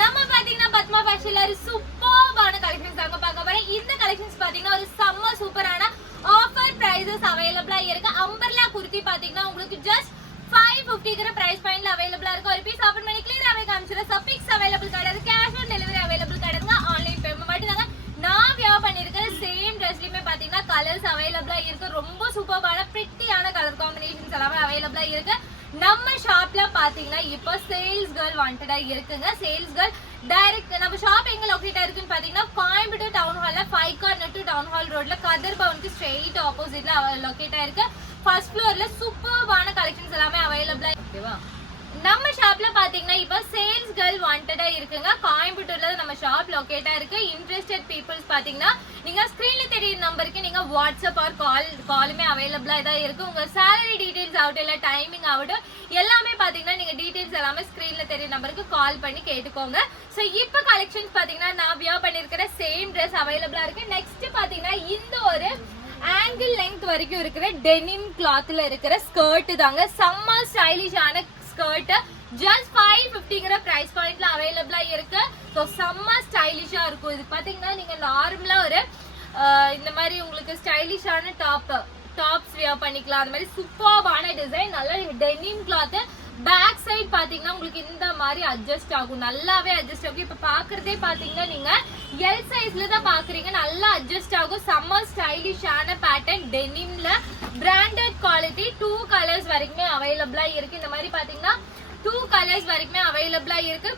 நம்ம பாத்தீங்கன்னா பத்மா ஃபேஷன்ல ஒரு சூப்பர்பான கலெக்ஷன்ஸ் தாங்க பார்க்க போறேன். இந்த கலெக்ஷன்ஸ் பாத்தீங்கன்னா ஒரு செம்ம சூப்பரான ஆஃபர் பிரைசஸ் அவைலபிளா இருக்கு. அம்பர்லா குர்த்தி பாத்தீங்கன்னா உங்களுக்கு ஜஸ்ட் ஃபைவ் ஃபிஃப்டிங்கிற பிரைஸ் பாயிண்ட்ல அவைலபிளா இருக்கு. ஒரு பீஸ் ஓப்பன் பண்ணி கிளியராகவே காமிச்சிடும் சப்பிக்ஸ் அவைலபிள் கிடையாது கேஷ் ஆன் டெலிவரி அவைலபிள் கிடையாதுங்க ஆன்லைன் பேமெண்ட் மட்டும் தாங்க நான் வியர் பண்ணிருக்கிற சேம் ட்ரெஸ்லயுமே பாத்தீங்கன்னா கலர்ஸ் அவைலபிளா இருக்கு. ரொம்ப சூப்பர்பான பிரிட்டியான கலர் காம்பினேஷன்ஸ் எல்லாமே அவைலபிளா இருக்கு. நம்ம ஷாப்ல பாத்தீங்கன்னா இப்போ சேல்ஸ் கேர்ள் வாண்டடா இருக்குங்க. சேல்ஸ் கேர்ள் டைரக்ட் நம்ம ஷாப் எங்க லொகேட்டா இருக்குன்னு பாத்தீங்கன்னா கோயம்புத்தூர் டவுன் ஹால்ல five corner to town hall ரோட்ல கதர் பவனுக்கு ஸ்ட்ரெயிட் ஆப்போசிட்ல லொகேட்டா இருக்கு ஃபர்ஸ்ட் ஃப்ளோர்ல சூப்பர்வான கலெக்ஷன்ஸ் எல்லாமே அவைலபிளா ஓகேவா நம்ம ஷாப்ல பாத்தீங்கன்னா இப்போ கேர்ள்ஸ் வாண்டடா இருக்குங்க. கோயம்புத்தூர்ல நம்ம ஷாப் லொகேட்டா இருக்கு. இன்ட்ரெஸ்டட் பீப்புள்ஸ் பாத்தீங்கன்னா நீங்க ஸ்கிரீன்ல தெரியுற நம்பருக்கு நீங்க வாட்ஸ்அப் ஆர் கால் காலுமே அவைலபிளா தான் இருக்கு. உங்க சேலரி டீடைல்ஸ் ஆகட்டும் இல்ல டைமிங் ஆகட்டும் எல்லாமே பாத்தீங்கன்னா நீங்க டீடைல்ஸ் எல்லாமே ஸ்கிரீன்ல தெரியுற நம்பருக்கு கால் பண்ணி கேட்டுக்கோங்க. சோ இப்போ கலெக்ஷன்ஸ் பாத்தீங்கன்னா நான் வியர் பண்ணிருக்கிற சேம் ட்ரெஸ் அவைலபிளா இருக்கு. நெக்ஸ்ட் பாத்தீங்கன்னா இந்த ஒரு ஆங்கிள் லெங்த் வரைக்கும் இருக்கிற டெனிம் கிளாத்ல இருக்கிற ஸ்கர்ட் தாங்க. செம்ம ஸ்டைலிஷான ஸ்கர்ட் ஜஸ்ட் ஃபிஃப்டிங்கிற ப்ரைஸ் பாயிண்ட்ல அவைலபிளா இருக்கு. ஸோ செம்ம ஸ்டைலிஷா இருக்கும். இது பாத்தீங்கன்னா நீங்க நார்மலா ஒரு இந்த மாதிரி உங்களுக்கு ஸ்டைலிஷான டாப் டாப்ஸ் வியர் பண்ணிக்கலாம். அந்த மாதிரி சூப்பர்வான டிசைன் நல்லா டெனிம் கிளாத்து பேக் சைட் பாத்தீங்கன்னா உங்களுக்கு இந்த மாதிரி அட்ஜஸ்ட் ஆகும். நல்லாவே அட்ஜஸ்ட் ஆகும். இப்ப பாக்குறதே பாத்தீங்கன்னா நீங்க எல் சைஸ்ல தான் பாக்குறீங்க. நல்லா அட்ஜஸ்ட் ஆகும். சம்மர் ஸ்டைலிஷான பேட்டர்ன் டெனிம்ல பிராண்டட் குவாலிட்டி டூ கலர்ஸ் வரைக்குமே அவைலபிளா இருக்கு. இந்த மாதிரி பாத்தீங்கன்னா டூ கலர்ஸ் வரைக்குமே அவைலபிளா இருக்கு.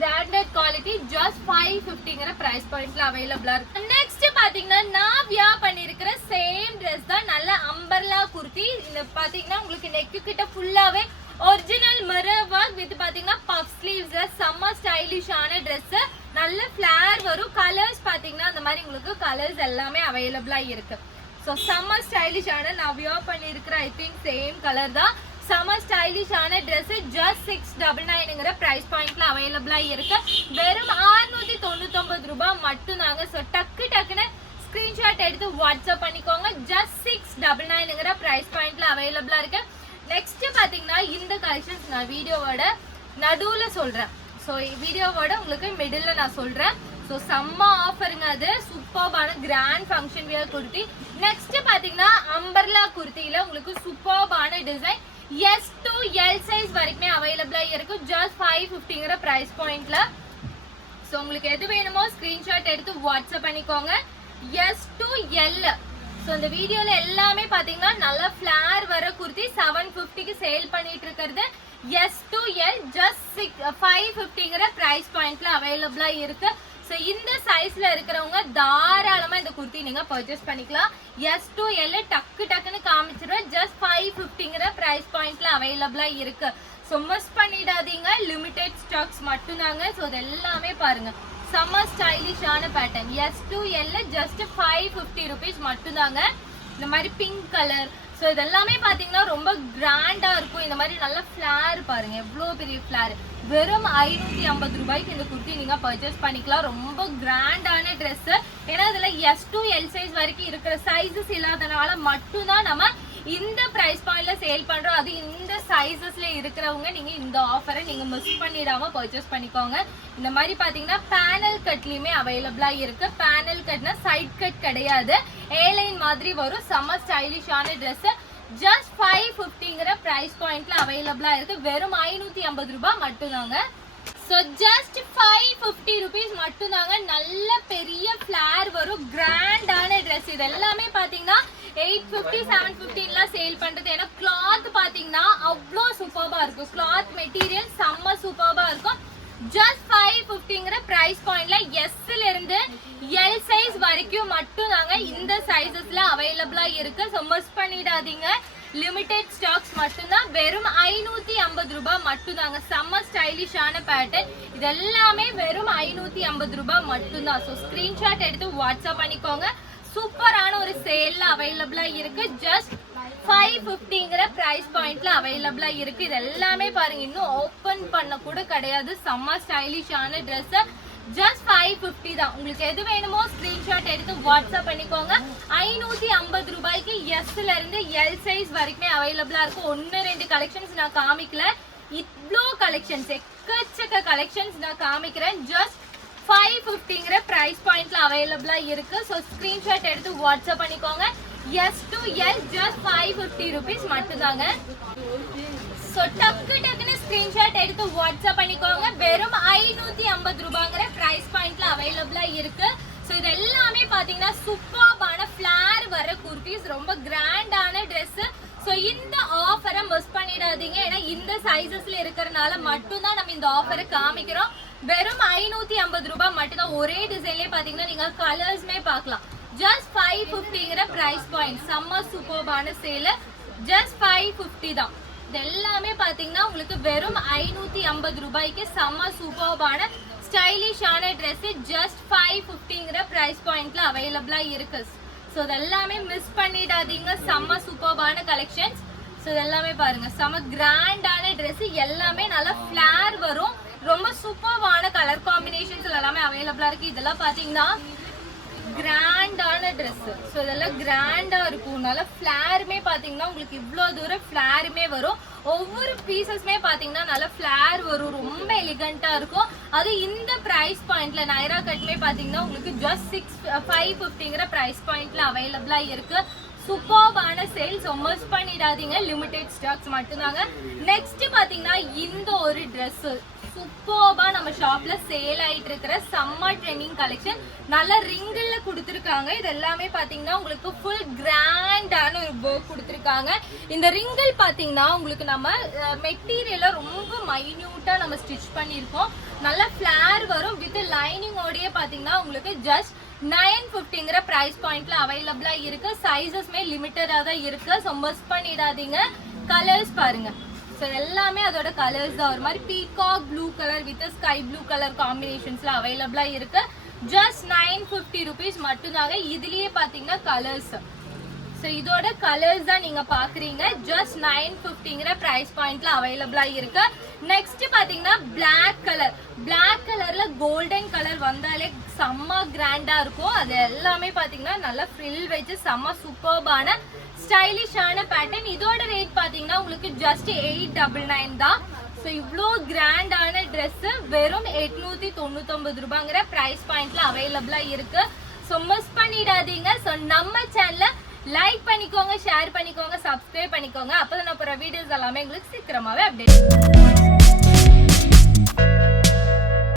பிராண்டட் குவாலிட்டி ஜஸ்ட் ஃபைவ் ஃபிஃப்டிங்கிற ப்ரைஸ் பாயிண்ட்ல அவைலபிளா இருக்கு. நெக்ஸ்ட் பாத்தீங்கன்னா நான் வியா பண்ணிருக்கிற சேம் ட்ரெஸ் தான். நல்ல அம்பர்லா குர்த்தி. இந்த பாத்தீங்கன்னா உங்களுக்கு நெக்கு கிட்ட ஃபுல்லாவே ஒரிஜினல் மிரர் ஒர்க் வித் பாத்தீங்கன்னா பஃப் ஸ்லீவ்ஸ் செம்ம ஸ்டைலிஷான ட்ரெஸ் நல்ல ஃபிளேர் வரும். கலர்ஸ் பாத்தீங்கன்னா அந்த மாதிரி உங்களுக்கு கலர்ஸ் எல்லாமே அவைலபிளா இருக்கு. ஸோ செம்ம ஸ்டைலிஷான நான் வியா பண்ணியிருக்கிற ஐ திங்க் சேம் கலர் தான். செம ஸ்டைலிஷான ட்ரெஸ் ஜஸ்ட் சிக்ஸ் டபுள் நைனுங்கிற ப்ரைஸ் பாயிண்ட்ல அவைலபிளா இருக்கு. வெறும் ஆறுநூத்தி தொண்ணூத்தி ரூபாய் மட்டும் தாங்க ஸோ டக்கு டக்குன்னு ஸ்கிரீன்ஷாட் எடுத்து வாட்ஸ்அப் பண்ணிக்கோங்க. ஜஸ்ட் சிக்ஸ் டபுள் நைனுங்கிற ப்ரைஸ் பாயிண்ட்ல அவைலபிளா இருக்கு. நெக்ஸ்ட் பாத்தீங்கன்னா இந்த கலெக்ஷன்ஸ் நான் வீடியோவோட நடுவுல சொல்றேன். ஸோ வீடியோவோட உங்களுக்கு மிடில்ல நான் சொல்றேன். ஸோ செம்ம ஆஃபருங்க அது. சூப்பர்பான grand function wear kurti. Next பார்த்தீங்கன்னா அம்பர்லா குர்த்தியில் உங்களுக்கு சூப்பர்பான design S to L size வரைக்குமே அவைலபிளாக இருக்கும் ஜஸ்ட் ஃபைவ் ஃபிஃப்டிங்கிற ப்ரைஸ் பாயிண்ட்ல ஸோ உங்களுக்கு எது வேணுமோ ஸ்க்ரீன்ஷாட் எடுத்து வாட்ஸ்அப் பண்ணிக்கோங்க. எஸ் டு எல் ஸோ இந்த வீடியோவில் எல்லாமே பார்த்தீங்கன்னா நல்ல ஃப்ளார் வர குர்த்தி செவன் ஃபிஃப்டிக்கு சேல் பண்ணிட்டு இருக்கிறது. S to L just six five ஃபிஃப்டிங்கிற price பாயிண்ட்ல அவைலபிளாக இருக்கு. ஸோ இந்த சைஸ்ல இருக்கிறவங்க தாராளமாக இந்த குர்த்தி நீங்கள் பர்ச்சேஸ் பண்ணிக்கலாம். எஸ் டு எல் டக்கு டக்குன்னு காமிச்சிருவேன் ஜஸ்ட் ஃபைவ் ஃபிஃப்டிங்கிற ப்ரைஸ் பாயிண்ட்ல அவைலபிளா இருக்கு. ஸோ மிஸ் பண்ணிடாதீங்க. லிமிடெட் ஸ்டாக்ஸ் மட்டும்தாங்க. ஸோ இது எல்லாமே பாருங்க செம்ம ஸ்டைலிஷான பேட்டர்ன் எஸ் டூ எல்ல ஜஸ்ட் ஃபைவ் ஃபிஃப்டி ருபீஸ் மட்டும்தாங்க. இந்த மாதிரி பிங்க் கலர் ஸோ இதெல்லாமே பார்த்தீங்கன்னா ரொம்ப கிராண்டாக இருக்கும். இந்த மாதிரி நல்ல ஃப்ளார் பாருங்க. எவ்வளோ பெரிய ஃப்ளார் வெறும் ஐநூற்றி ஐம்பது ரூபாய்க்கு இந்த குர்த்தி நீங்கள் பர்ச்சேஸ் பண்ணிக்கலாம். ரொம்ப கிராண்டான ட்ரெஸ்ஸு ஏன்னா இதில் எஸ் டூ எல் சைஸ் வரைக்கும் இருக்கிற சைஸஸ் இல்லாதனால மட்டும்தான் நம்ம இந்த பிரைஸ் பாயிண்ட்ல சேல் பண்றோம். அது இந்த சைஸஸ்ல இருக்கிறவங்க நீங்க இந்த ஆஃபரை நீங்க மிஸ் பண்ணிடாம பர்ச்சேஸ் பண்ணிக்கோங்க. இந்த மாதிரி பாத்தீங்கன்னா பேனல் கட்லயுமே அவைலபிளா இருக்கு. பேனல் கட்னா சைட் கட் கிடையாது. ஏலைன் மாதிரி வரும். செம்ம ஸ்டைலிஷான ட்ரெஸ் ஜஸ்ட் ஃபைவ் ஃபிஃப்டிங்கிற பிரைஸ் பாயிண்ட்ல அவைலபிளா இருக்கு. வெறும் ஐநூத்தி ஐம்பது ரூபாய் மட்டும்தாங்க. So just five fifty rupees மட்டும்தாங்க. நல்ல பெரிய ஃப்ளார் வரும். கிராண்டான ட்ரெஸ் இது எல்லாமே பார்த்தீங்கன்னா எயிட் ஃபிஃப்டி செவன் ஃபிஃப்டின்லாம் சேல் பண்ணுறது ஏன்னா கிளாத் பார்த்தீங்கன்னா அவ்வளோ சூப்பர்பாக இருக்கும். கிளாத் மெட்டீரியல் செம்ம சூப்பர்பாக இருக்கும். ஜஸ்ட் ஃபைவ் ஃபிஃப்டிங்கிற ப்ரைஸ் பாயிண்ட்ல எஸ்ல இருந்து எல் சைஸ் வரைக்கும் மட்டும் தாங்க இந்த சைஸஸ்ல அவைலபிளா இருக்கு. ஸோ மிஸ் பண்ணிடாதீங்க. லிமிடெட் ஸ்டாக்ஸ் மட்டும்தான். வெறும் ஐநூத்தி ஐம்பது ரூபாய் மட்டும்தாங்க. செம்ம ஸ்டைலிஷான பேட்டர்ன் இது எல்லாமே வெறும் ஐநூத்தி ஐம்பது ரூபாய் மட்டும்தான். ஸோ ஸ்கிரீன்ஷாட் எடுத்து வாட்ஸ்அப் பண்ணிக்கோங்க. சூப்பரான ஒரு சேல்ல அவைலபிளா இருக்கு. ஜஸ்ட் ஃபைவ் ஃபிஃப்டிங்கிற ப்ரைஸ் பாயிண்ட்ல அவைலபிளா இருக்கு. இது எல்லாமே பாருங்க. இன்னும் ஓப்பன் பண்ண கூட கிடையாது. செம்ம ஸ்டைலிஷான ட்ரெஸ் ஜஸ்ட் ஃபைவ் ஃபிஃப்டி தான். உங்களுக்கு எது வேணுமோ ஸ்கிரீன்ஷாட் எடுத்து வாட்ஸ்அப் பண்ணிக்கோங்க. ஐநூத்தி ஐம்பது ரூபாய்க்கு எஸ்ல இருந்து எல் சைஸ் வரைக்குமே அவைலபிளா இருக்கும் ஒன்னு ரெண்டு கலெக்ஷன்ஸ் நான் காமிக்கல. இவ்வளோ கலெக்ஷன்ஸ் எக்கச்சக்க கலெக்ஷன்ஸ் நான் காமிக்கிறேன். ஜஸ்ட் ஃபைவ் ஃபிஃப்டிங்கிற ப்ரைஸ் பாயிண்ட்ல அவைலபிளா இருக்கு. ஸோ ஸ்கிரீன்ஷாட் எடுத்து வாட்ஸ்அப் பண்ணிக்கோங்க. S to S just five fifty rupees மட்டும்தாங்க. ஸோ டக்கு டக்குன்னு ஸ்கிரீன்ஷாட் எடுத்து வாட்ஸ்அப் பண்ணிக்கோங்க. வெறும் ஐநூத்தி ஐம்பது ரூபாங்கிற ப்ரைஸ் பாயிண்ட்ல அவைலபிளா இருக்கு. ஸோ இது எல்லாமே பார்த்தீங்கன்னா சூப்பர்பான ஃபிளார் வர குர்த்திஸ் ரொம்ப கிராண்டான ட்ரெஸ்ஸு ஸோ இந்த ஆஃபரை மிஸ் பண்ணிடாதீங்க. ஏன்னா இந்த சைஸஸ்ல இருக்கிறனால மட்டும்தான் நம்ம இந்த ஆஃபரை காமிக்கிறோம். வெறும் ஐநூத்தி ஐம்பது ரூபாய் மட்டும்தான். ஒரே டிசைன்லயே பாத்தீங்கன்னா நீங்க கலர்ஸ்மே பார்க்கலாம். ஜஸ்ட் ஃபைவ் ஃபிஃப்டிங்கிற ப்ரைஸ் பாயிண்ட் செம்ம சூப்பர்பான சேல ஜஸ்ட் ஃபைவ் ஃபிஃப்டி தான். இது எல்லாமே பாத்தீங்கன்னா உங்களுக்கு வெறும் ஐநூத்தி ஐம்பது ரூபாய்க்கு செம்ம சூப்பர்பான ஸ்டைலிஷான ட்ரெஸ் ஜஸ்ட் ஃபைவ் ஃபிஃப்டிங்கிற ப்ரைஸ் பாயிண்ட்ல அவைலபிளா இருக்கு. ஸோ இதெல்லாமே மிஸ் பண்ணிடாதீங்க. செம்ம சூப்பர்பான கலெக்ஷன்ஸ் ஸோ இதெல்லாமே பாருங்க. செம்ம கிராண்டான ட்ரெஸ் எல்லாமே நல்லா ஃபிளார் வரும். ரொம்ப சூப்பர்வான கலர் காம்பினேஷன்ஸ் எல்லாமே அவைலபிளா இருக்கு. இதெல்லாம் பாத்தீங்கன்னா கிராண்டான ட்ரெஸ் ஸோ இதெல்லாம் கிராண்டா இருக்கும். நல்லா ஃபிளாருமே பாத்தீங்கன்னா உங்களுக்கு இவ்வளோ தூரம் ஃபிளாருமே வரும். ஒவ்வொரு பீசஸ்மே பார்த்தீங்கன்னா நல்லா ஃபிளார் வரும். ரொம்ப எலிகண்ட்டாக இருக்கும். அது இந்த ப்ரைஸ் பாயிண்ட்ல நைரா கட்மே பார்த்தீங்கன்னா உங்களுக்கு ஜஸ்ட் சிக்ஸ் ஃபைவ் ஃபிஃப்டிங்கிற ப்ரைஸ் பாயிண்ட்ல அவைலபிளாக இருக்கு. சூப்பர்பான சேல்ஸ் மிஸ் பண்ணிடாதீங்க. லிமிடெட் ஸ்டாக்ஸ் மட்டும்தாங்க. நெக்ஸ்ட் பார்த்தீங்கன்னா இந்த ஒரு ட்ரெஸ்ஸு சூப்பர்பா நம்ம ஷாப்ல சேல் ஆயிட்டு இருக்கிற சம்மர் ட்ரெண்டிங் கலெக்ஷன் நல்ல ரிங்கில் கொடுத்துருக்காங்க. இது எல்லாமே பாத்தீங்கன்னா உங்களுக்கு ஃபுல் கிராண்டான ஒரு ஒர்க் கொடுத்துருக்காங்க. இந்த ரிங்கில் பாத்தீங்கன்னா உங்களுக்கு நம்ம மெட்டீரியலை ரொம்ப மைன்யூட்டா நம்ம ஸ்டிச் பண்ணியிருக்கோம். நல்ல ஃபிளார் வரும். வித் லைனிங்கோடயே பாத்தீங்கன்னா உங்களுக்கு ஜஸ்ட் நைன் ஃபிஃப்டிங்கிற ப்ரைஸ் பாயிண்ட்ல அவைலபிளா இருக்கு. சைஸஸ்மே லிமிட்டடா தான் இருக்கு. ஸோ மிஸ் பண்ணிடாதீங்க. கலர்ஸ் பாருங்க. ஸோ எல்லாமே அதோட கலர்ஸ் தான். ஒரு மாதிரி peacock blue colour with sky blue colour காம்பினேஷன்ஸ்ல அவைலபிளா இருக்கு. ஜஸ்ட் நைன் ஃபிஃப்டி ருபீஸ் மட்டும்தாங்க. இதுலயே பாத்தீங்கன்னா கலர்ஸ் ஸோ இதோட கலர்ஸ் தான் நீங்க பாக்குறீங்க. ஜஸ்ட் நைன் ஃபிஃப்டிங்கிற ப்ரைஸ் பாயிண்ட்ல அவைலபிளா இருக்கு. நெக்ஸ்ட் பாத்தீங்கன்னா பிளாக் கலர் பிளாக் கலர்ல கோல்டன் கலர் வந்தாலே செம்ம கிராண்டா இருக்கும். அது எல்லாமே பாத்தீங்கன்னா நல்லா ஃப்ரில் வச்சு செம்ம சூப்பர்பான ஸ்டைலிஷான பேட்டர்ன் இதோட ரேட் பாத்தீங்கன்னா உங்களுக்கு ஜஸ்ட் எயிட் டபுள் நைன் தான். ஸோ இவ்வளோ கிராண்டான ட்ரெஸ்ஸு வெறும் எட்நூத்தி தொண்ணூத்தொம்பது ரூபாங்கிற பிரைஸ் பாயிண்ட்ல அவைலபிளா இருக்கு. ஸோ மிஸ் பண்ணிடாதீங்க. ஸோ நம்ம சேனலை லைக் பண்ணிக்கோங்க ஷேர் பண்ணிக்கோங்க சப்ஸ்கிரைப் பண்ணிக்கோங்க. அப்போ நான் போகிற வீடியோஸ் எல்லாமே உங்களுக்கு சீக்கிரமாகவே அப்டேட்